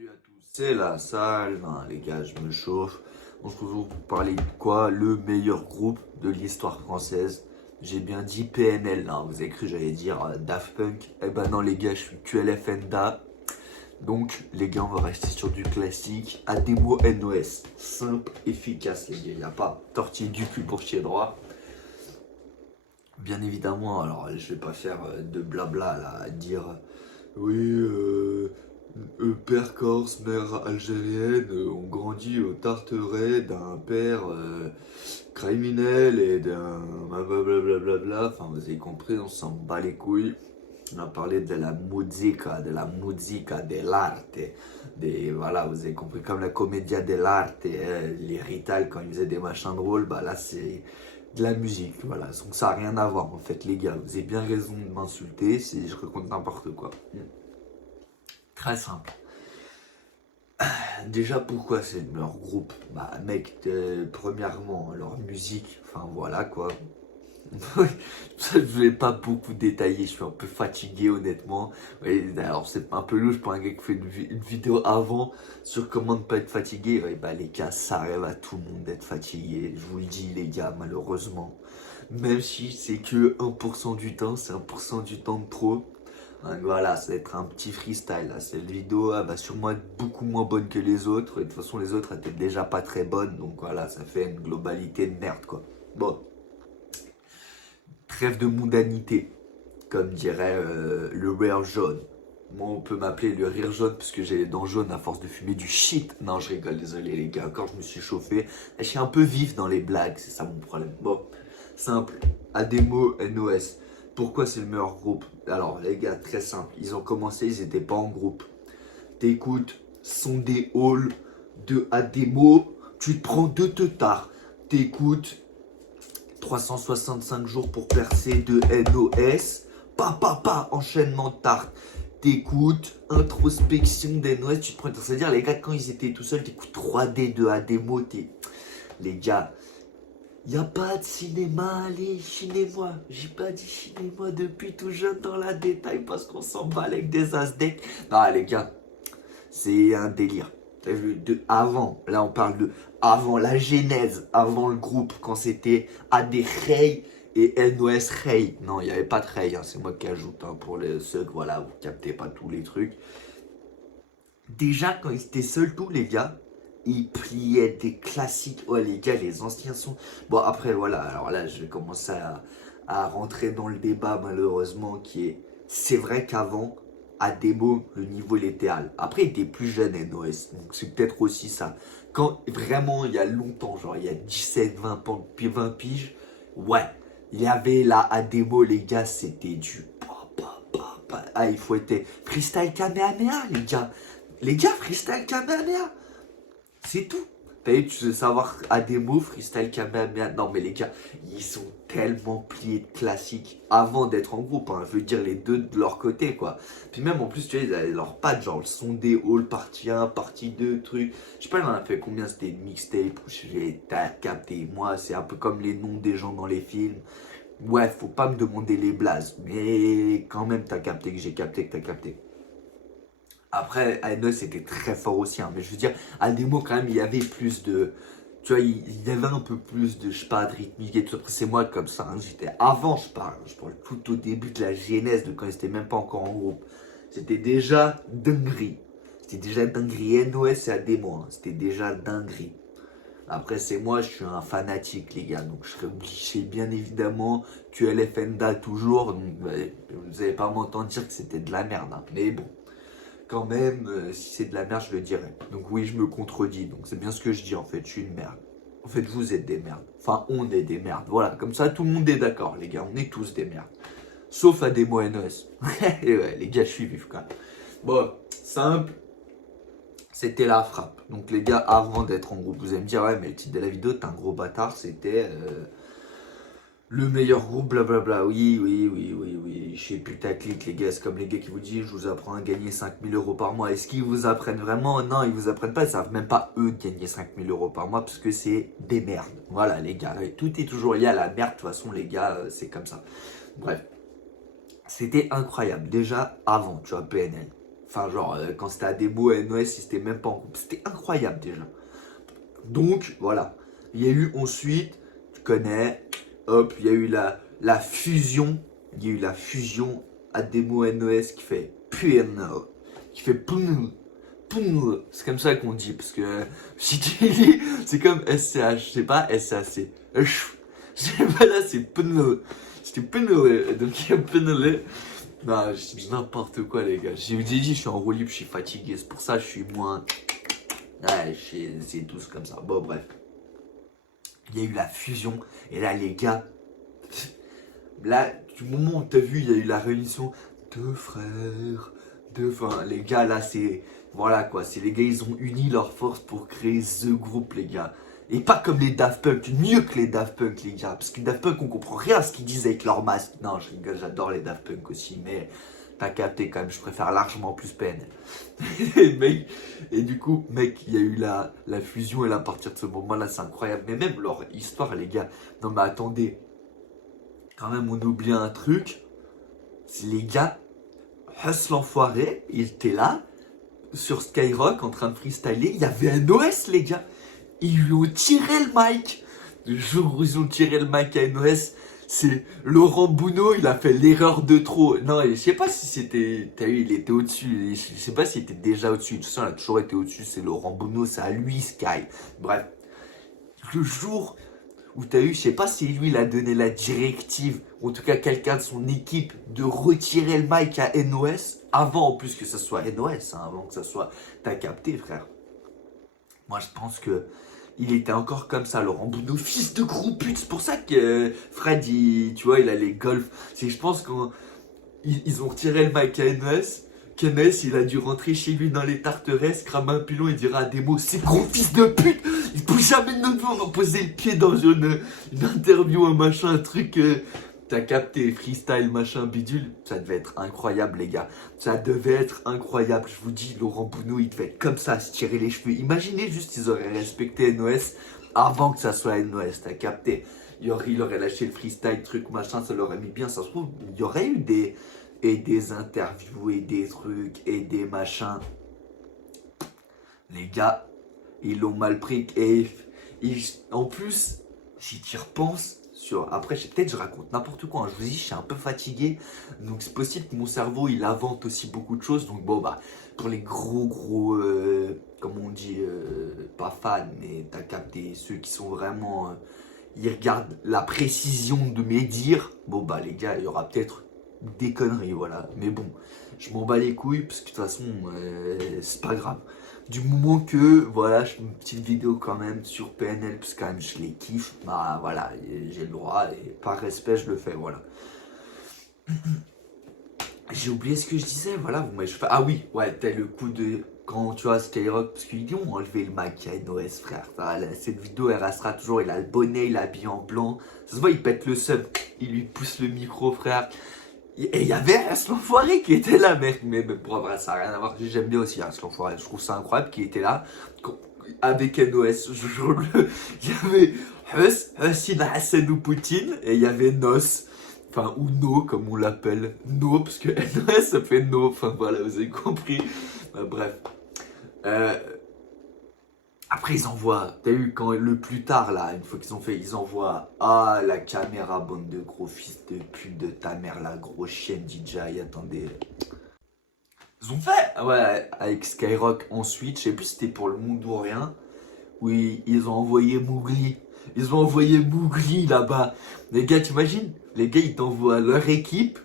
Salut à tous, c'est la salle. Non, les gars, je me chauffe. On se retrouve pour parler de quoi? Le meilleur groupe de l'histoire française. J'ai bien dit PNL, non, vous avez cru que j'allais dire Daft Punk. Eh ben non, les gars, je suis QLFNDA. Donc, les gars, on va rester sur du classique. Ademo NOS. Simple, efficace, les gars. Il n'y a pas tortille du cul pour chier droit. Bien évidemment, alors je vais pas faire de blabla là, à dire oui, père corse, mère algérienne, on grandit au Tarteret d'un père criminel et d'un blablabla. Enfin, vous avez compris, on s'en bat les couilles. On a parlé de la musica, dell'arte. Voilà, vous avez compris, comme la commedia dell'arte, les Rital quand ils faisaient des machins drôles, bah là c'est de la musique, voilà. Donc ça n'a rien à voir en fait, les gars. Vous avez bien raison de m'insulter si je raconte n'importe quoi. Très simple. Déjà, pourquoi c'est leur groupe? Bah, mec, premièrement, leur musique, enfin voilà quoi. Ça, je vais pas beaucoup détailler, je suis un peu fatigué honnêtement. Ouais, alors c'est un peu louche pour un gars qui fait une vidéo avant sur comment ne pas être fatigué. Ouais, bah les gars, ça arrive à tout le monde d'être fatigué, je vous le dis les gars, malheureusement. Même si c'est que 1% du temps, c'est 1% du temps de trop. Donc voilà, ça va être un petit freestyle là. Cette vidéo elle va sûrement être beaucoup moins bonne que les autres. Et de toute façon, les autres étaient déjà pas très bonnes. Donc voilà, ça fait une globalité de merde quoi. Bon, trêve de mondanité, comme dirait le rire jaune. Moi, on peut m'appeler le rire jaune parce que j'ai les dents jaunes à force de fumer du shit. Non, je rigole, désolé les gars, encore je me suis chauffé. Je suis un peu vif dans les blagues, c'est ça mon problème. Bon, simple, Ademo NOS. Pourquoi c'est le meilleur groupe? Alors, les gars, très simple. Ils ont commencé, ils n'étaient pas en groupe. T'écoutes Sondé Hall de Ademo, tu te prends deux teutards. T'écoutes 365 jours pour percer de NOS. Enchaînement de tarte. T'écoutes, introspection d'NOS, tu te prends. C'est-à-dire, les gars, quand ils étaient tout seuls, t'écoutes 3D de Ademo. Les gars, y a pas de cinéma, allez, cinéma. J'ai pas dit cinéma depuis tout jeune dans la détail parce qu'on s'en bat avec des asdecs. Non, les gars, c'est un délire. T'as vu, de avant, là on parle de avant la genèse, avant le groupe, quand c'était AD Rey et NOS Rey. Non, il n'y avait pas de Rey, hein, c'est moi qui ajoute pour ceux que voilà, vous captez pas tous les trucs. Déjà, quand ils étaient seuls, tous les gars, ils pliaient des classiques. Oh, les gars, les anciens sons. Bon, après, voilà, alors là, je vais commencer à rentrer dans le débat, malheureusement, qui est. C'est vrai qu'avant, à démo, le niveau il était hal. Après, il était plus jeune, NOS, donc c'est peut-être aussi ça. Quand vraiment, il y a longtemps, genre il y a 17, 20 ans, puis 20 piges, ouais, il y avait là, à démo, les gars, c'était du. Ah, il faut être. Freestyle Kamehameha, les gars. Les gars, freestyle Kamehameha. C'est tout. T'as vu, tu veux savoir à des mots, freestyle Kamehameha. Non, mais les gars, ils sont tellement pliés de classiques avant d'être en groupe. Hein. Je veux dire, les deux de leur côté, quoi. Puis même, en plus, tu vois, ils avaient leurs pattes, genre le son des halls, partie 1, partie 2, truc. Je sais pas, il en a fait combien, c'était une mixtape. T'as capté. Moi, c'est un peu comme les noms des gens dans les films. Ouais, faut pas me demander les blazes. Mais quand même, t'as capté que j'ai capté que t'as capté. Après, ANE c'était très fort aussi, hein, mais je veux dire, à des mots quand même, il y avait plus de. Tu vois, il y avait un peu plus de, je sais pas, de rythmique et tout. Après, c'est moi comme ça, hein, j'étais avant, je parle tout au début de la genèse, de quand ils étaient même pas encore en groupe. C'était déjà dinguerie. C'était déjà dinguerie. NOS et ADEMO, hein, c'était déjà dinguerie. Après, c'est moi, je suis un fanatique, les gars, donc je serais obligé, bien évidemment, QLFNDA toujours, donc vous allez pas m'entendre dire que c'était de la merde, hein, mais bon quand même, si c'est de la merde, je le dirais. Donc oui, je me contredis. Donc c'est bien ce que je dis en fait, je suis une merde. En fait, vous êtes des merdes. Enfin, on est des merdes. Voilà, comme ça, tout le monde est d'accord, les gars. On est tous des merdes. Sauf à des mots NOS. Et ouais, les gars, je suis vif quand même. Bon, simple, c'était la frappe. Donc les gars, avant d'être en groupe, vous allez me dire, ouais, mais le titre de la vidéo, t'es un gros bâtard, c'était le meilleur groupe, blablabla. Oui. Chez Putaclic, les gars, c'est comme les gars qui vous disent, je vous apprends à gagner 5 000 € par mois. Est-ce qu'ils vous apprennent vraiment? Non, ils vous apprennent pas. Ils savent même pas, eux, de gagner 5 000 € par mois parce que c'est des merdes. Voilà, les gars. Tout est toujours lié à la merde. De toute façon, les gars, c'est comme ça. Bref. C'était incroyable. Déjà, avant, tu vois, PNL. Enfin, genre, quand c'était à démo, NOS, ils étaient même pas en groupe. C'était incroyable déjà. Donc, voilà. Il y a eu ensuite, tu connais, hop, il y a eu la fusion. Il y a eu la fusion à démo NOS qui fait PNL, qui fait PNL. C'est comme ça qu'on dit, parce que si tu dis, c'est comme SCH, c'est pas SAC. C'est pas là, c'est PNL. C'était PNL, donc il y a PNL. Non, je dis n'importe quoi, les gars. Je vous ai dit, je suis en roue libre, je suis fatigué. C'est pour ça que je suis moins. Ouais, c'est tous comme ça. Bon, bref. Il y a eu la fusion. Et là, les gars, là, du moment où t'as vu, il y a eu la réunion. Deux frères. Enfin, les gars, là, c'est. Voilà quoi. C'est les gars, ils ont uni leurs forces pour créer The Group, les gars. Et pas comme les Daft Punk, mieux que les Daft Punk, les gars. Parce que les Daft Punk, on comprend rien à ce qu'ils disent avec leur masque. Non, je rigole, j'adore les Daft Punk aussi, mais t'as capté quand même, je préfère largement plus PNL. Et du coup, mec, il y a eu la fusion, et là, à partir de ce moment-là, c'est incroyable. Mais même leur histoire, les gars. Non, mais attendez. Quand même, on oublie un truc. C'est les gars, Huss l'enfoiré, il était là, sur Skyrock, en train de freestyler. Il y avait un OS, les gars. Ils lui ont tiré le mic. Le jour où ils ont tiré le mic à NOS, c'est Laurent Bounot, il a fait l'erreur de trop. Non, je sais pas si c'était. T'as vu, il était au-dessus. Je sais pas s'il était déjà au-dessus. De toute façon, il a toujours été au-dessus. C'est Laurent Bounot, c'est à lui, Sky. Bref. Le jour où t'as eu, je sais pas si lui, il a donné la directive, ou en tout cas quelqu'un de son équipe, de retirer le mic à NOS, avant en plus que ça soit NOS, hein, avant que ça soit. T'as capté, frère. Moi, je pense que il était encore comme ça, Laurent Bounot, fils de gros pute. C'est pour ça que Fred, tu vois, il a les golfs. Je pense qu'ils ont retiré le mic à NS. Qu'NS, il a dû rentrer chez lui dans les tarteresses, cramer un pilon et dire à des mots, c'est gros fils de pute. Il peut jamais de notre vie, on a posé le pied dans une interview, un machin, un truc. T'as capté, freestyle, machin, bidule. Ça devait être incroyable, les gars. Ça devait être incroyable. Je vous dis, Laurent Bounot, il devait être comme ça, se tirer les cheveux. Imaginez juste, ils auraient respecté NOS avant que ça soit NOS. T'as capté. Il aurait lâché le freestyle, truc, machin, ça l'aurait mis bien. Ça se trouve, il y aurait eu des interviews et des trucs et des machins. Les gars, ils l'ont mal pris. Et en plus, si tu y repenses, après, peut-être je raconte n'importe quoi, hein. Je vous dis, je suis un peu fatigué. Donc c'est possible que mon cerveau, il invente aussi beaucoup de choses. Donc bon, bah, pour les gros, comme on dit, pas fans, mais t'as capté, ceux qui sont vraiment... ils regardent la précision de mes dires. Bon, bah les gars, il y aura peut-être des conneries, voilà. Mais bon, je m'en bats les couilles, parce que de toute façon, c'est pas grave. Du moment que, voilà, je fais une petite vidéo quand même sur PNL, parce que quand même je les kiffe, bah voilà, j'ai le droit, et par respect, je le fais, voilà. J'ai oublié ce que je disais, voilà, vous m'avez fait... Ah oui, ouais, t'as le coup de... Quand tu vois Skyrock, parce qu'ils ont enlevé le mic à NOS, frère. Voilà, cette vidéo, elle restera toujours, il a le bonnet, il est habillé en blanc. Ça se voit, il pète le sub, il lui pousse le micro, frère. Et il y avait Ras l'enfoiré qui était là, mec. Mais pour vrai, ça n'a rien à voir. J'aime bien aussi Ras l'enfoiré. Je trouve ça incroyable qu'il était là. Avec NOS. Il y avait Hussein Hassan ou Poutine. Et il y avait Nos. Enfin, ou No, comme on l'appelle. No, parce que NOS, ça fait No. Enfin, voilà, vous avez compris. Bref. Après, ils envoient, t'as vu, quand le plus tard, là, une fois qu'ils ont fait, ils envoient, ah, la caméra, bande de gros fils de pute de ta mère, la grosse chienne DJI, attendez. Ils ont fait, ouais, avec Skyrock ensuite, je sais plus si c'était pour le monde ou rien, oui, ils ont envoyé Mougli. Ils ont envoyé Mougli là-bas. Les gars, t'imagines? Les gars, ils t'envoient leur équipe,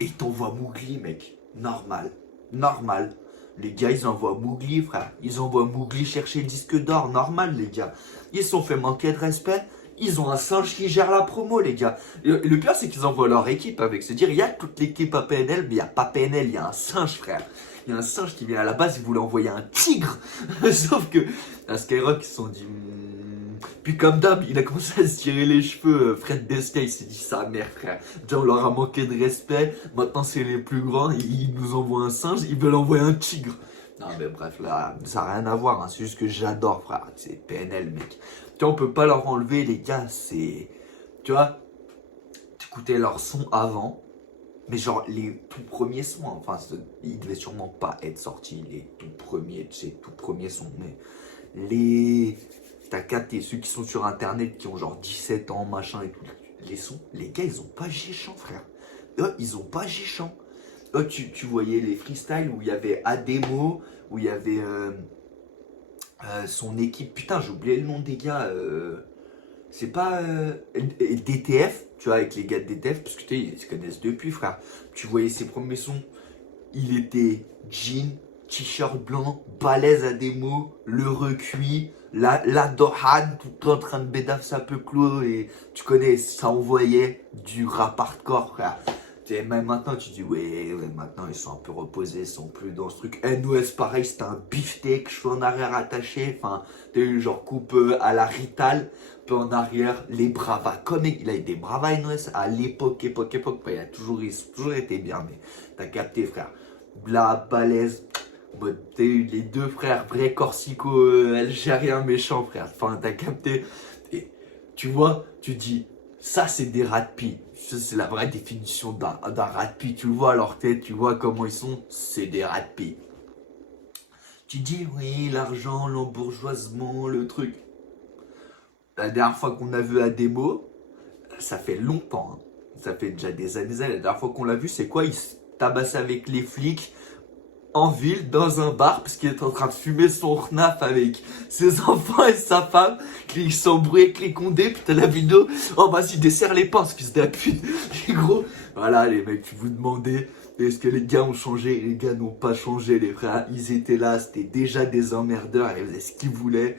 et ils t'envoient Mougli, mec. Normal. Normal. Les gars, ils envoient Mougli, frère. Ils envoient Mougli chercher le disque d'or. Normal, les gars. Ils se sont fait manquer de respect. Ils ont un singe qui gère la promo, les gars. Et le pire, c'est qu'ils envoient leur équipe avec. C'est-à-dire, il y a toute l'équipe à PNL, mais il n'y a pas PNL, il y a un singe, frère. Il y a un singe qui vient à la base, il voulait envoyer un tigre. Sauf que, à Skyrock, ils se sont dit... Puis comme d'hab, il a commencé à se tirer les cheveux. Fred Desca, il s'est dit sa mère, frère. Déjà, on leur a manqué de respect. Maintenant, c'est les plus grands. Ils nous envoient un singe. Ils veulent envoyer un tigre. Non, mais bref, là, ça n'a rien à voir. Hein. C'est juste que j'adore, frère. C'est PNL, mec. Tu vois, on peut pas leur enlever, les gars. C'est. Tu vois, t'écoutais leur son avant. Mais genre, les tout premiers sons, hein, enfin, ils devaient sûrement pas être sortis, les tout premiers, tu sais, tout premiers sons, mais les... T'as capté, ceux qui sont sur internet, qui ont genre 17 ans, machin et tout, les sons, les gars, ils ont pas Géchant, frère. Eux, ils ont pas Géchant. Eux, tu voyais les freestyles où il y avait Ademo, où il y avait son équipe, putain, j'ai oublié le nom des gars, c'est pas DTF, tu vois, avec les gars de DTF, parce que tu sais, ils se connaissent depuis, frère. Tu voyais ses premiers sons, il était jean, t-shirt blanc, balèze à des mots, le recuit, la Dohan, tout en train de bédaf sa peu clos, et tu connais, ça envoyait du rap hardcore, frère. Et même maintenant, tu dis, ouais, maintenant ils sont un peu reposés, ils sont plus dans ce truc. NOS, pareil, c'était un beefsteak, cheveux en arrière attachés, enfin, t'as eu genre coupe à la Rital, peu en arrière, les bravas, comme il a eu des bravas NOS à l'époque, bah, ils ont toujours été bien, mais t'as capté, frère. Bla, balèze, t'as eu les deux frères, vrais corsico-algériens méchants, frère. Enfin, t'as capté. Et tu vois, tu dis, ça c'est des rat de pie. Ça c'est la vraie définition d'un rat de pie. Tu le vois à leur tête, tu vois comment ils sont, c'est des rats de pie. Tu dis, oui, l'argent, l'embourgeoisement, le truc. La dernière fois qu'on a vu Ademo, ça fait longtemps, hein. Ça fait déjà des années. La dernière fois qu'on l'a vu, c'est quoi? Il se tabasse avec les flics en ville, dans un bar, parce qu'il est en train de fumer son RNAF avec ses enfants et sa femme, qui s'embrouille avec les condés, puis t'as la vidéo, oh vas-y, desserre les pinces, fils de pute. Les gros, voilà, les mecs, tu vous demandez, est-ce que les gars ont changé? Les gars n'ont pas changé, les frères, ils étaient là, c'était déjà des emmerdeurs, ils faisaient ce qu'ils voulaient.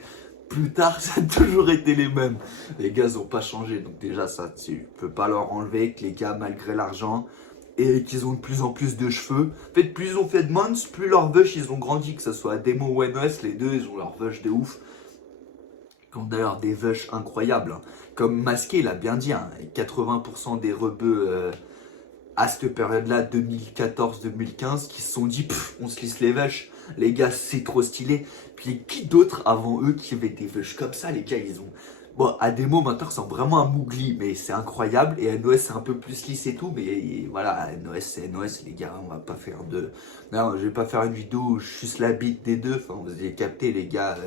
Plus tard, ça a toujours été les mêmes. Les gars n'ont pas changé, donc déjà, ça, tu peux pas leur enlever que les gars, malgré l'argent, et qu'ils ont de plus en plus de cheveux. En fait, plus ils ont fait de months, plus leurs vush ils ont grandi, que ce soit Demo ou NOS, les deux ils ont leurs vush de ouf. Ils ont d'ailleurs des vush incroyables, hein. Comme Masqué, il a bien dit, hein, 80% des rebeux à cette période-là, 2014-2015, qui se sont dit, on se lisse les vush, les gars, c'est trop stylé. Puis qui d'autres avant eux qui avaient des vush comme ça, les gars, ils ont. Bon, Ademo maintenant ressemble vraiment à Mowgli, mais c'est incroyable. Et NOS c'est un peu plus lisse et tout, mais voilà, NOS c'est NOS, les gars, on va pas faire de. Non, je vais pas faire une vidéo où je suce la bite des deux. Enfin, vous avez capté, les gars,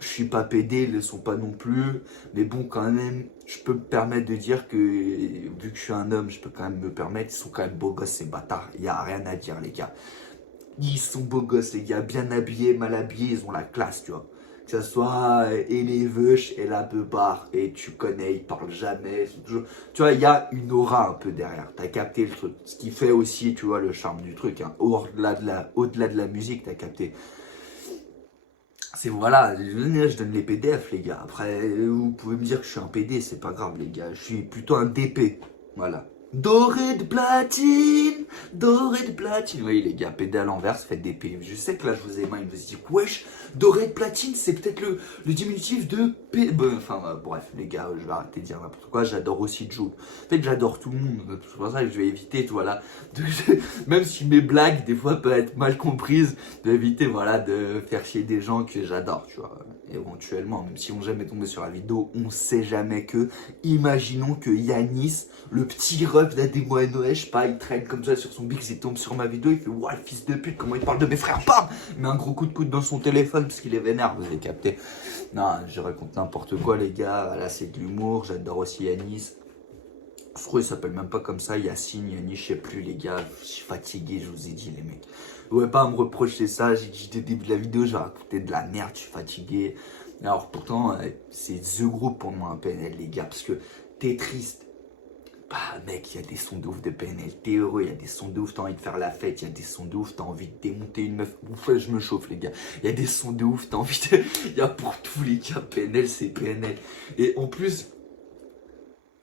je suis pas pédé, ils le sont pas non plus. Mais bon, quand même, je peux me permettre de dire que, vu que je suis un homme, je peux quand même me permettre, ils sont quand même beaux gosses, ces bâtards. Il y a rien à dire, les gars. Ils sont beaux gosses, les gars, bien habillés, mal habillés, ils ont la classe, tu vois. Que ce soit et les veuches et la beubare, et tu connais, ils parlent jamais, ils sont toujours. Tu vois, il y a une aura un peu derrière, t'as capté le truc. Ce qui fait aussi, tu vois, le charme du truc, hein. Au-delà de la musique, t'as capté. C'est voilà, je donne les PDF, les gars. Après, vous pouvez me dire que je suis un PD, c'est pas grave, les gars. Je suis plutôt un DP, voilà. Doré de platine. Oui, les gars, PD à l'envers, ça fait DP. Je sais que là, je vous ai mal, il me dit, wesh, doré de platine, c'est peut-être le diminutif de P. Enfin, bref, les gars, je vais arrêter de dire n'importe quoi. J'adore aussi Joe. En fait, j'adore tout le monde. C'est pour ça que je vais éviter, voilà. Même si mes blagues, des fois, peuvent être mal comprises, d'éviter, voilà, de faire chier des gens que j'adore, tu vois. Éventuellement, même si on n'est jamais tombé sur la vidéo, on sait jamais que. Imaginons que Yanis, le petit ref d'Ademo Noé, je sais pas, il traîne comme ça sur son bix, il tombe sur ma vidéo, il fait ouah, le fils de pute, comment il parle de mes frères, bam! Il met un gros coup de coude dans son téléphone parce qu'il est vénère, vous avez capté. Non, je raconte n'importe quoi, les gars, là c'est de l'humour, j'adore aussi Yanis. Je crois qu'il s'appelle même pas comme ça, Yacine, Yanis, je sais plus, les gars, je suis fatigué, je vous ai dit, les mecs. Ouais, pas à me reprocher ça, j'ai dit dès le début de la vidéo, j'ai raconté de la merde, je suis fatigué. Alors pourtant, c'est The Group pour moi un PNL, les gars, parce que t'es triste. Bah mec, il y a des sons de ouf de PNL, t'es heureux, il y a des sons de ouf, t'as envie de faire la fête, il y a des sons de ouf, t'as envie de démonter une meuf. Ouf, je me chauffe les gars. Il y a des sons de ouf, t'as envie de. Il y a pour tous les gars, PNL c'est PNL. Et en plus,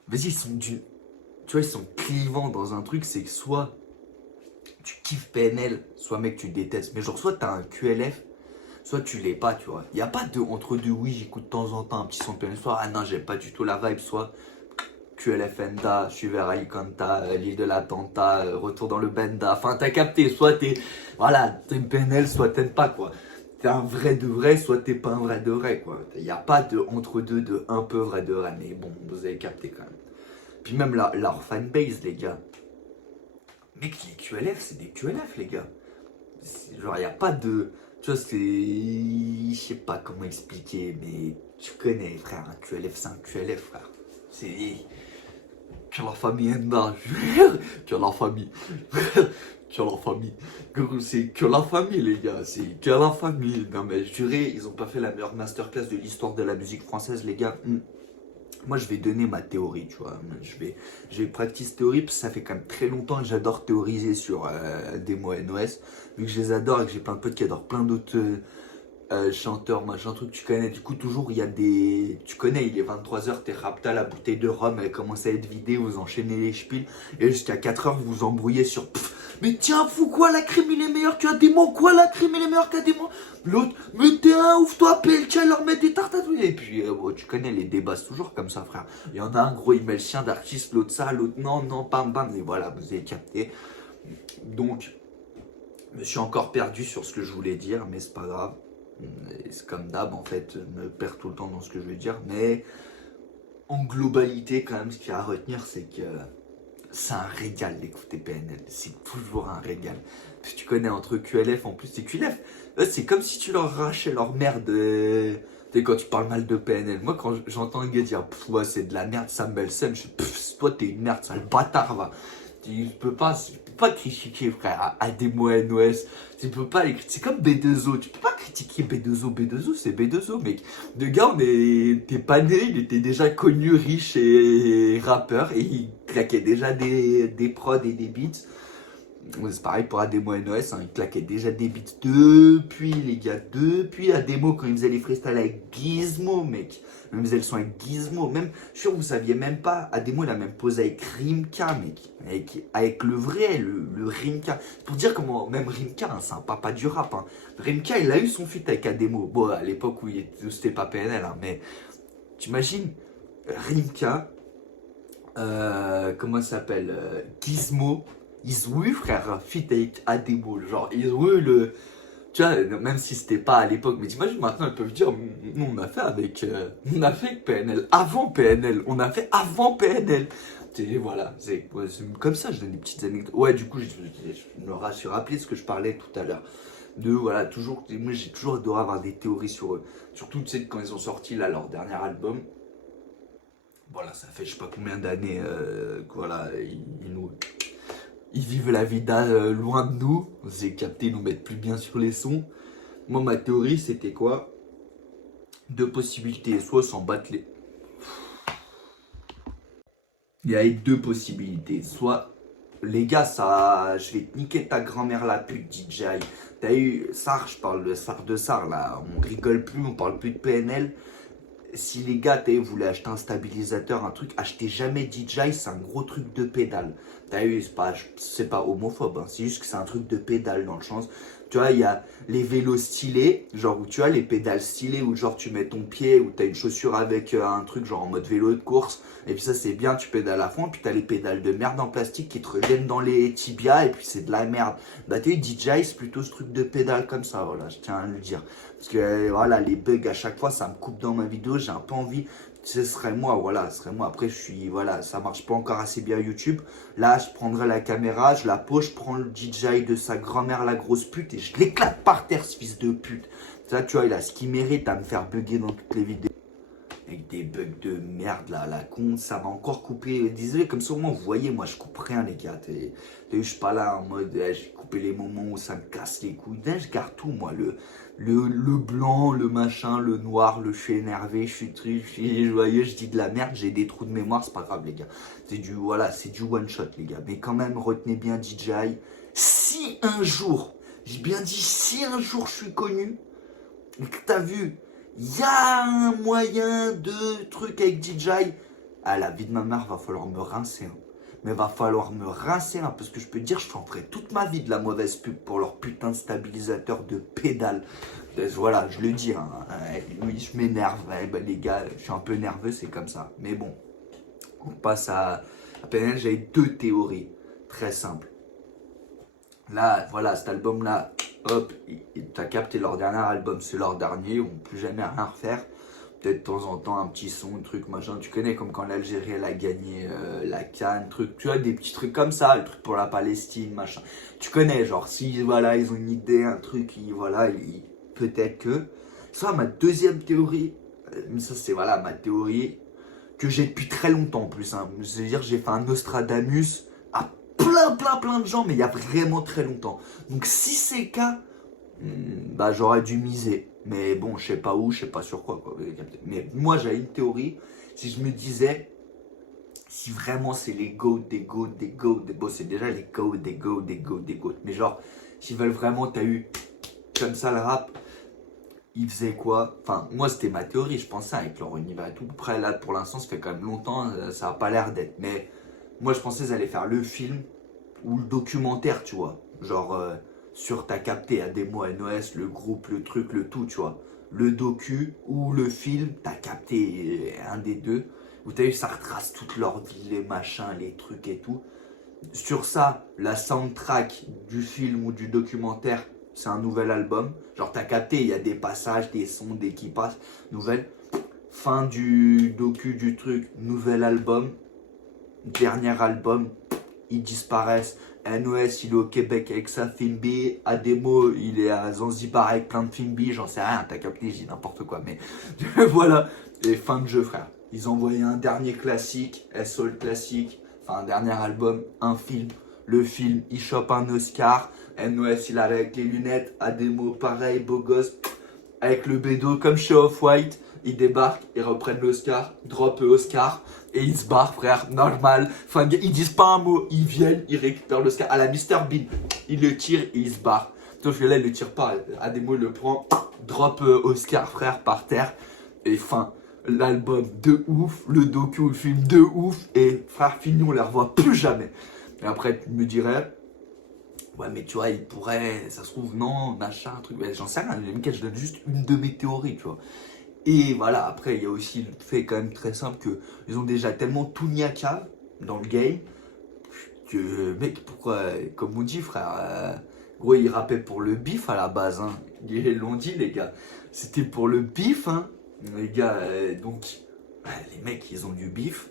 vas-y, ils sont du. Tu vois, ils sont clivants dans un truc, c'est que soit tu kiffes PNL, soit mec tu détestes. Mais genre, soit t'as un QLF, soit tu l'es pas, tu vois. Il n'y a pas de entre deux, oui, j'écoute de temps en temps un petit son de PNL, soit ah non, j'aime pas du tout la vibe, soit QLFNTA, je suis vers Alicanta, l'île de l'Atenta, retour dans le Benda. Enfin, t'as capté, soit t'es, voilà, t'aimes PNL, soit t'aimes pas, quoi. T'es un vrai de vrai, soit t'es pas un vrai de vrai, quoi. Il n'y a pas de entre deux, de un peu vrai de vrai, mais bon, vous avez capté quand même. Puis même leur fanbase, les gars. Mec, les QLF, c'est des QLF, les gars. Genre, il n'y a pas de. Tu vois, c'est. Je sais pas comment expliquer, mais tu connais, frère. Un QLF, c'est un QLF, frère. C'est. Que la famille Enda, que la famille. Que la famille. C'est que la famille, les gars. C'est que la famille. Non, mais je dirais, ils ont pas fait la meilleure masterclass de l'histoire de la musique française, les gars. Moi, je vais donner ma théorie, tu vois. Je vais practice théorie, parce que ça fait quand même très longtemps que j'adore théoriser sur des mots NOS. Vu que je les adore et que j'ai plein de potes qui adorent plein d'autres chanteurs, machin, truc, tu connais. Du coup, toujours, il y a des. Tu connais, il est 23h, t'es rapta, la bouteille de rhum, elle commence à être vidée, vous enchaînez les spiels. Et jusqu'à 4h, vous vous embrouillez sur. Mais tiens, fou quoi, la crème, il est meilleur qu'un démon. Quoi, la crème, il est meilleur qu'un démon. L'autre, mais t'es un ouf-toi, tiens, leur mettre des tartes à tout. Et puis, bon, tu connais, les débats, c'est toujours comme ça, frère. Il y en a un, gros, il met le chien d'artiste, l'autre ça, l'autre non, non, bam, bam. Et voilà, vous avez capté. Donc, je me suis encore perdu sur ce que je voulais dire, mais c'est pas grave. C'est comme d'hab, en fait, je me perds tout le temps dans ce que je veux dire. Mais en globalité, quand même, ce qu'il y a à retenir, c'est que c'est un régal d'écouter PNL. C'est toujours un régal. Parce que tu connais entre QLF, en plus, c'est QLF. C'est comme si tu leur arrachais leur merde. Tu sais, quand tu parles mal de PNL. Moi, quand j'entends un gars dire ouais, c'est de la merde, ça me seum, je toi, t'es une merde, sale bâtard, va. Tu peux pas critiquer, frère, à des mots NOS. Tu peux pas les critiquer. C'est comme B2O. Tu peux pas critiquer B2O. B2O, c'est B2O, mec. Le gars, t'es pas né, il était déjà connu, riche et rappeur. Et il claquait déjà des prods et des beats. C'est pareil pour Ademo NOS, hein, il claquait déjà des beats depuis, les gars, depuis Ademo quand il faisait les freestyles avec Gizmo, mec. Même ils faisaient le son avec Gizmo, même, je suis sûr, vous saviez même pas, Ademo il a même posé avec Rimka, mec. Avec le vrai, le Rimka. Pour dire comment, même Rimka, hein, c'est un papa du rap. Hein. Rimka, il a eu son feat avec Ademo. Bon, à l'époque où c'était pas PNL, hein, mais t'imagines, Rimka, comment ça s'appelle, Gizmo. Ils ont eu, frère, fit avec Ademo. Genre, ils ont eu le. Tu vois, même si c'était pas à l'époque, mais t'imagines maintenant, ils peuvent dire nous, on a fait avec. On a fait avec PNL. Avant PNL. On a fait avant PNL. Et voilà, c'est comme ça, je donne des petites anecdotes. Ouais, du coup, je me suis rappelé ce que je parlais tout à l'heure. De, voilà, toujours. Moi, j'ai toujours adoré avoir des théories sur eux. Surtout, tu sais, quand ils ont sorti, là, leur dernier album. Voilà, ça fait je sais pas combien d'années. Voilà, ils vivent la vida loin de nous. Vous avez capté, ils nous mettent plus bien sur les sons. Moi, ma théorie, c'était quoi? Deux possibilités. Soit s'en battre les. Il y avait deux possibilités. Soit, les gars, ça. Je vais te niquer ta grand-mère la pute, DJ. T'as eu. Sar, je parle de Sar là. On rigole plus, on parle plus de PNL. Si les gars, voulaient acheter un stabilisateur, un truc, achetez jamais DJI, c'est un gros truc de pédale. T'as vu, c'est pas homophobe, hein, c'est juste que c'est un truc de pédale dans le sens. Tu vois, il y a les vélos stylés, genre où tu as les pédales stylées, où genre tu mets ton pied, où t'as une chaussure avec un truc genre en mode vélo de course. Et puis ça, c'est bien, tu pédales à fond. Et puis t'as les pédales de merde en plastique qui te reviennent dans les tibias, et puis c'est de la merde. Bah, tu sais, DJI, c'est plutôt ce truc de pédale comme ça, voilà, je tiens à le dire. Parce que voilà, les bugs à chaque fois, ça me coupe dans ma vidéo, j'ai un peu envie. Ce serait moi, voilà, ce serait moi. Après, voilà, ça marche pas encore assez bien YouTube. Là, je prendrai la caméra, je la pose, je prends le DJI de sa grand-mère, la grosse pute, et je l'éclate par terre, ce fils de pute. Ça, tu vois, il a ce qu'il mérite à me faire bugger dans toutes les vidéos. Avec des bugs de merde là, la con, ça m'a encore coupé. Désolé, comme ça au moins vous voyez, moi je coupe rien les gars. Je suis pas là en mode, je vais couper les moments où ça me casse les couilles. Là, je garde tout moi, le blanc, le machin, le noir, je suis énervé, je suis triste, je suis joyeux, je dis de la merde, j'ai des trous de mémoire, c'est pas grave les gars. Voilà, c'est du one shot les gars. Mais quand même, retenez bien DJI. Si un jour, j'ai bien dit si un jour je suis connu, et que t'as vu, il y a un moyen de truc avec DJI. Ah, la vie de ma mère, va falloir me rincer. Hein. Mais va falloir me rincer, hein, parce que je peux te dire, je ferai toute ma vie de la mauvaise pub pour leur putain de stabilisateur de pédale. Voilà, je le dis. Hein. Oui, je m'énerve. Les gars, je suis un peu nerveux, c'est comme ça. Mais bon, on passe à PNL. J'avais deux théories très simples. Là, voilà, cet album-là, hop, t'as capté leur dernier album, c'est leur dernier, ils vont plus jamais rien refaire. peut-être de temps en temps un petit son, truc, machin. Tu connais comme quand l'Algérie elle a gagné la CAN, truc. Tu vois, des petits trucs comme ça, le truc pour la Palestine, machin. Tu connais, genre, si voilà, ils ont une idée, un truc, voilà, peut-être que. Ça, ma deuxième théorie, ça c'est voilà ma théorie que j'ai depuis très longtemps en plus. Hein. C'est-à-dire, j'ai fait un Nostradamus à plein de gens, mais il y a vraiment très longtemps. Donc, si c'est le cas, bah j'aurais dû miser. Mais bon, je sais pas où, je sais pas sur quoi. Mais moi, j'avais une théorie. Si je me disais, si vraiment c'est les GOAT, des GOAT, des GOAT, bon, c'est déjà les GOAT, des GOAT, des GOAT, des GOAT. Mais genre, s'ils veulent vraiment, t'as eu comme ça le rap, ils faisaient quoi? Enfin, moi, c'était ma théorie, je pensais avec leur univers et tout. Après, là, pour l'instant, ça fait quand même longtemps, ça a pas l'air d'être. Mais moi, je pensais qu'ils allaient faire le film ou le documentaire, tu vois. Genre, sur t'as capté, Ademo, NOS, le groupe, le truc, le tout, tu vois. Le docu ou le film, t'as capté un des deux. Où t'as vu, ça retrace toute leur vie, les machins, les trucs et tout. Sur ça, la soundtrack du film ou du documentaire, c'est un nouvel album. Genre, t'as capté, il y a des passages, des sons, des qui passent, nouvelle. Fin du docu, du truc, nouvel album. Dernier album, ils disparaissent. NOS, il est au Québec avec sa Finbi. Ademo, il est à Zanzibar avec plein de Finbi. J'en sais rien, t'as capté, je dis n'importe quoi. Mais voilà, et fin de jeu, frère. Ils ont envoyé un dernier classique, SOL classique. Enfin, un dernier album, un film. Le film, il chope un Oscar. NOS, il arrive avec les lunettes. Ademo, pareil, beau gosse. Avec le bédo, comme chez Off-White. Ils débarquent, ils reprennent l'Oscar, drop Oscar, et ils se barrent, frère, normal. Enfin, ils disent pas un mot, ils viennent, ils récupèrent l'Oscar. À la Mr Bean, ils le tirent et ils se barrent. Sauf que là, ils le tirent pas. Ademo, il le prend, drop Oscar, frère, par terre. Et fin, l'album de ouf, le docu, le film de ouf. Et frère, fini, on les revoit plus jamais. Et après, tu me dirais, ouais, mais tu vois, il pourrait, ça se trouve, non, machin, un truc. J'en sais rien, je donne juste une de mes théories, tu vois. Et voilà, après, il y a aussi le fait quand même très simple qu'ils ont déjà tellement tout niaka dans le game que, mec, pourquoi, comme on dit, frère, gros, ils rappaient pour le bif à la base, hein. Ils l'ont dit, les gars. C'était pour le bif, hein. Les gars, donc, les mecs, ils ont du bif.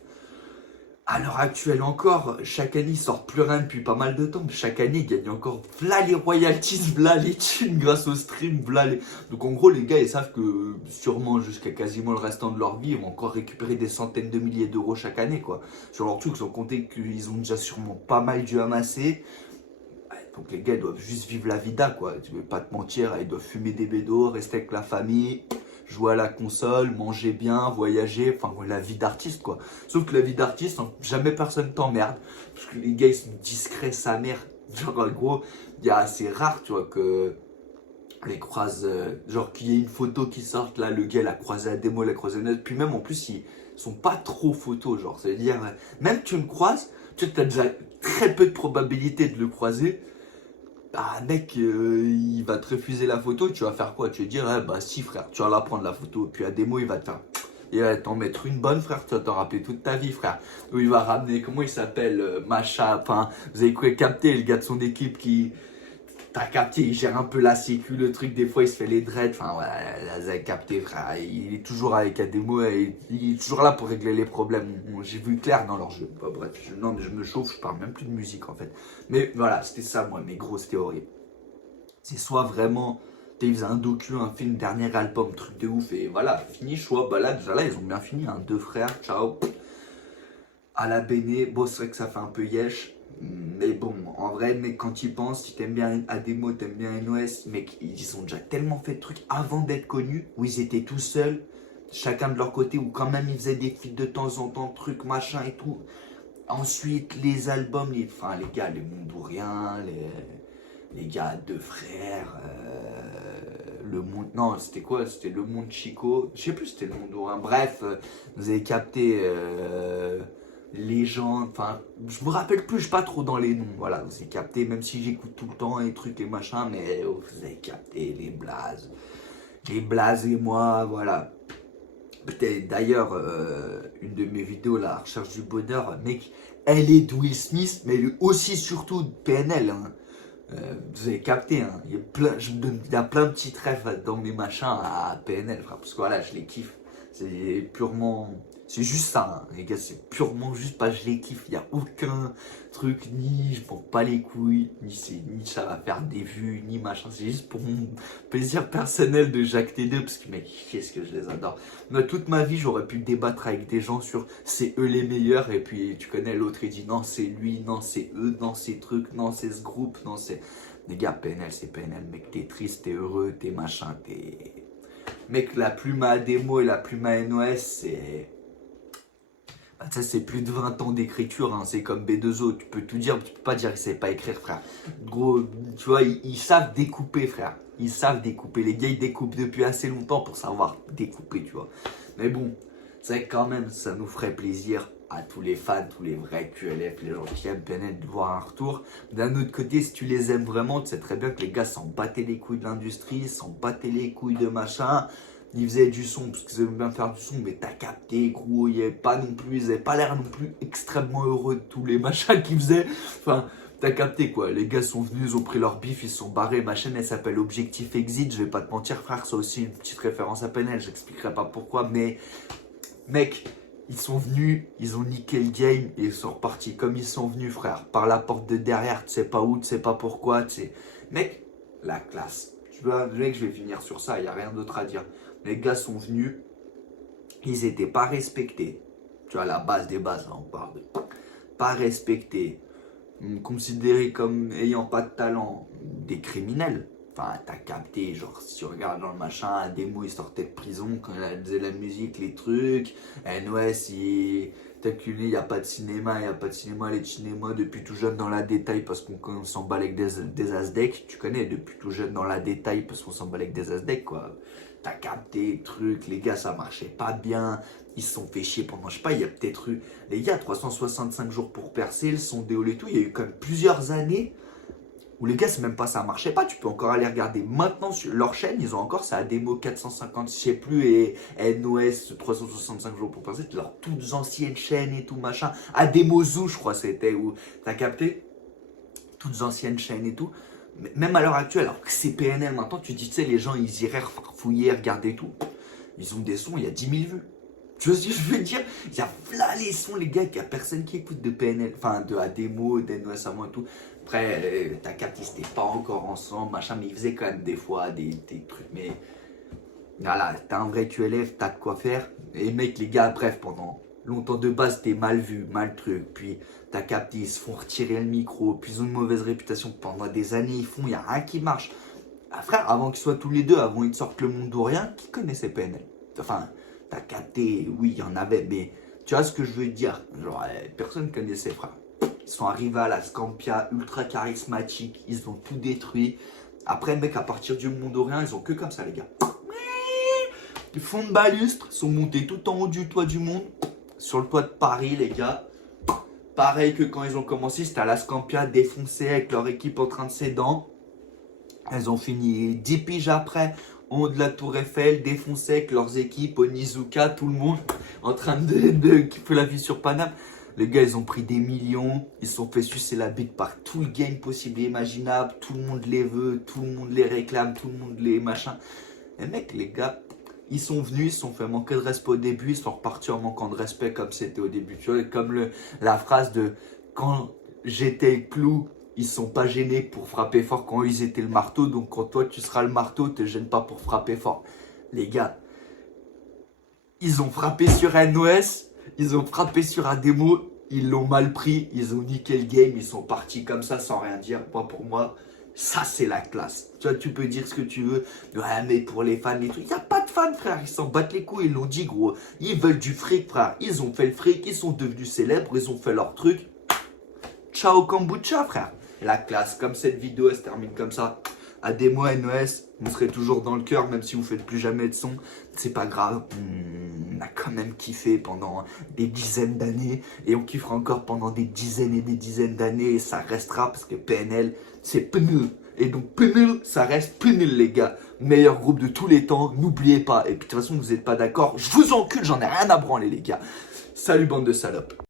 À l'heure actuelle encore, chaque année, ils sortent plus rien depuis pas mal de temps. Mais chaque année, ils gagnent encore v'là les royalties, v'là les thunes grâce au stream, v'là les... Donc en gros, les gars, ils savent que sûrement jusqu'à quasiment le restant de leur vie, ils vont encore récupérer des centaines de milliers d'euros chaque année, quoi. Sur leur truc, sans compter qu'ils ont déjà sûrement pas mal dû amasser. Donc les gars, ils doivent juste vivre la vida, quoi. Tu veux pas te mentir, ils doivent fumer des bédos, rester avec la famille, jouer à la console, manger bien, voyager, enfin la vie d'artiste, quoi. Sauf que la vie d'artiste, jamais personne t'emmerde, parce que les gars, ils sont discrets, sa mère. Genre, en gros, c'est rare, tu vois, que les croise, genre qu'il y ait une photo qui sorte, là, le gars, l'a croisé à démo, l'a croisé à net, puis même, en plus, ils sont pas trop photos, genre, c'est-à-dire, même tu le croises, tu as déjà très peu de probabilité de le croiser. Ah mec, il va te refuser la photo, tu vas faire quoi? Tu vas dire, bah si frère, tu vas la prendre la photo. Puis à des mots, il va te faire, il va t'en mettre une bonne frère, tu vas t'en rappeler toute ta vie frère. Ou il va ramener, comment il s'appelle, Macha, enfin, vous avez quoi capté, le gars de son équipe qui, t'as capté, il gère un peu la sécu, le truc, des fois il se fait les dreads, enfin ouais, vous avez capté frère, il est toujours avec Ademo, il est toujours là pour régler les problèmes, j'ai vu clair dans leur jeu, bah, bref, non mais je me chauffe, je parle même plus de musique en fait. Mais voilà, c'était ça moi, mes grosses théories. C'est soit vraiment, ils faisaient un docu, un film, dernier album, truc de ouf, et voilà, fini, choix, bah là déjà là ils ont bien fini, hein, deux frères, ciao. À la Béné, bon c'est vrai que ça fait un peu yesh, mais bon, en vrai, mec, quand tu y penses, si t'aimes bien Ademo, t'aimes bien NOS, mec, ils ont déjà tellement fait de trucs avant d'être connus, où ils étaient tout seuls, chacun de leur côté, où quand même ils faisaient des feats de temps en temps, trucs, machin et tout. Ensuite, les albums, enfin les gars, les Mondoriens, les gars, deux frères, le monde, non, c'était quoi? C'était le monde Chico, je sais plus, c'était le Mondorien, bref, vous avez capté... les gens, enfin, je me rappelle plus, je suis pas trop dans les noms, voilà, vous avez capté, même si j'écoute tout le temps les trucs et machin, mais vous avez capté les blazes et moi, voilà. Peut-être d'ailleurs, une de mes vidéos, la recherche du bonheur, mec, elle est de Will Smith, mais elle est aussi surtout de PNL, hein. Vous avez capté, hein, il y a plein de petits rêves dans mes machins à PNL, frère, parce que voilà, je les kiffe. C'est purement... C'est juste ça, hein, les gars, c'est purement juste pas je les kiffe. Il n'y a aucun truc, ni je m'en bats les couilles, ni ça va faire des vues, ni machin. C'est juste pour mon plaisir personnel de Jacques T2, parce que mec, qu'est-ce que je les adore. Moi, toute ma vie, j'aurais pu débattre avec des gens sur c'est eux les meilleurs, et puis tu connais l'autre, il dit non, c'est lui, non, c'est eux, non, c'est trucs, non, c'est ce groupe, non, c'est... Les gars, PNL, c'est PNL, mec, t'es triste, t'es heureux, t'es machin, t'es... Mec, la plume à Ademo et la plume à NOS, c'est... Bah, ça, c'est plus de 20 ans d'écriture, hein. C'est comme B2O, tu peux tout dire, mais tu peux pas dire qu'ils savent pas écrire, frère. Gros, tu vois, ils savent découper, frère. Ils savent découper. Les gars, ils découpent depuis assez longtemps pour savoir découper, tu vois. Mais bon, c'est vrai que quand même, ça nous ferait plaisir à tous les fans, tous les vrais QLF, les gens qui aiment PNL, de voir un retour. D'un autre côté, si tu les aimes vraiment, tu sais très bien que les gars s'en battaient les couilles de l'industrie, s'en battaient les couilles de machin. Ils faisaient du son parce qu'ils aimaient bien faire du son, mais t'as capté, gros, il y avait pas non plus, ils avaient pas l'air non plus extrêmement heureux de tous les machins qu'ils faisaient. Enfin, t'as capté quoi, les gars sont venus, ils ont pris leur bif, ils se sont barrés. Ma chaîne elle s'appelle Objectif Exit, je vais pas te mentir frère, c'est aussi une petite référence à PNL, j'expliquerai pas pourquoi, mais mec, ils sont venus, ils ont niqué le game et ils sont repartis comme ils sont venus frère, par la porte de derrière, tu sais pas où, tu sais pas pourquoi, tu sais. Mec, la classe. Mec, je vais finir sur ça, il n'y a rien d'autre à dire. Les gars sont venus, ils n'étaient pas respectés. Tu vois, la base des bases, là, on parle de pas respectés, considérés comme ayant pas de talent, des criminels. Enfin, t'as capté, genre, si tu regardes dans le machin, Ademo, il sortait de prison quand il faisait la musique, les trucs. NOS, t'as culé, il n'y a pas de cinéma, les cinémas depuis tout jeune dans la détail parce qu'on s'emballe avec des asdecs. Tu connais, depuis tout jeune dans la détail parce qu'on s'emballe avec des asdecs, quoi. T'as capté, truc, les gars, ça marchait pas bien. Ils se sont fait chier pendant, je sais pas, il y a peut-être eu, les gars, 365 jours pour percer, le son déo et tout. Il y a eu quand même plusieurs années où les gars, c'est même pas ça marchait pas. Tu peux encore aller regarder maintenant sur leur chaîne. Ils ont encore ça, Ademo 450, je sais plus, et NOS 365 jours pour percer. Leurs toutes anciennes chaînes et tout, machin. Ademo Zoo, je crois, c'était où, t'as capté? Toutes anciennes chaînes et tout. Même à l'heure actuelle, alors que c'est PNL maintenant, tu dis, tu sais, les gens, ils iraient fouiller, regarder tout. Ils ont des sons, il y a 10 000 vues. Tu vois ce que je veux dire? Il y a là les sons, les gars, qu'il n'y a personne qui écoute de PNL, enfin de Ademo, d'NOS avant et tout. Après, t'as capté, ils n'étaient pas encore ensemble, machin, mais ils faisaient quand même des fois des trucs. Mais voilà, t'as un vrai QLF, t'as de quoi faire. Et mec, les gars, bref, pendant longtemps de base, t'es mal vu, mal truc. Puis t'as capté, ils se font retirer le micro, puis ils ont une mauvaise réputation. Pendant des années, ils font, il n'y a rien qui marche. Ah, frère, avant qu'ils soient tous les deux, avant qu'ils sortent le monde ou rien, qui connaissait PNL? Enfin, t'as capté, oui, il y en avait, mais tu vois ce que je veux dire? Genre, personne ne connaissait, frère. Ils sont arrivés à la Scampia, ultra charismatique, ils ont tout détruit. Après, mec, à partir du monde ou rien, ils ont que comme ça, les gars. Ils font de balustre, sont montés tout en haut du toit du monde, sur le toit de Paris, les gars. Pareil que quand ils ont commencé, c'était à la Scampia, défoncé avec leur équipe en train de s'aidant. Elles ont fini 10 piges après, en haut de la Tour Eiffel, défoncé avec leurs équipes, Onizuka, tout le monde, en train de kiffer la vie sur Paname. Les gars, ils ont pris des millions, ils se sont fait sucer la bite par tout le game possible et imaginable, tout le monde les veut, tout le monde les réclame, tout le monde les machin. Et mec, les gars, ils sont venus, ils se sont fait manquer de respect au début, ils sont repartis en manquant de respect comme c'était au début. Tu vois, comme la phrase de quand j'étais le clou, ils sont pas gênés pour frapper fort quand ils étaient le marteau. Donc quand toi tu seras le marteau, te gêne pas pour frapper fort. Les gars, ils ont frappé sur NOS, ils ont frappé sur Ademo, ils l'ont mal pris, ils ont niqué le game, ils sont partis comme ça sans rien dire. Moi, pour moi, ça c'est la classe. Tu vois, tu peux dire ce que tu veux. Ouais, mais pour les fans, les trucs, il n'y a pas de fans, frère. Ils s'en battent les couilles, ils l'ont dit, gros. Ils veulent du fric, frère. Ils ont fait le fric, ils sont devenus célèbres, ils ont fait leur truc. Ciao kombucha, frère. La classe, comme cette vidéo, elle se termine comme ça. Ademo, NOS, vous serez toujours dans le cœur, même si vous faites plus jamais de son. C'est pas grave, on a quand même kiffé pendant des dizaines d'années. Et on kiffera encore pendant des dizaines et des dizaines d'années. Et ça restera parce que PNL, c'est PNL. Et donc PNL, ça reste PNL, les gars. Meilleur groupe de tous les temps, n'oubliez pas. Et puis de toute façon, vous n'êtes pas d'accord, je vous encule, j'en ai rien à branler, les gars. Salut, bande de salopes.